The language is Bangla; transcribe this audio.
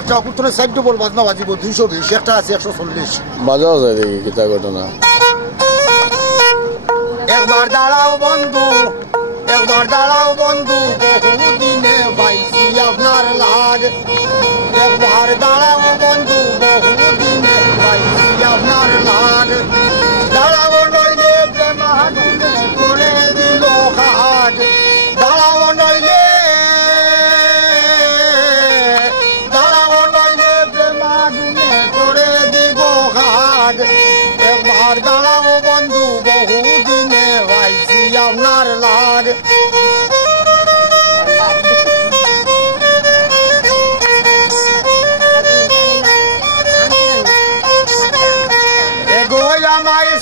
একটা অকুত্তরে সাইড ডবল বাজনা বাজিব 220 একটা আছে 140 বাজাও যায় দেখি কিতা ঘটনা। একবার দাঁড়াও বন্ধু বহুদিনে পাইছি আপনার লাগ। একবার দাঁড়াও বন্ধু বহুদিনে পাইছি আপনার লাগ। দাঁড়াও নইলে প্রেমাগুনে করে দিল খাট। দাঁড়াও নইলে প্রেমাগুনে করে দিব খাট। একবার দাঁড়াও বন্ধু বহুদিনে পাইছি আপনার লাগ। এগোয় আমায়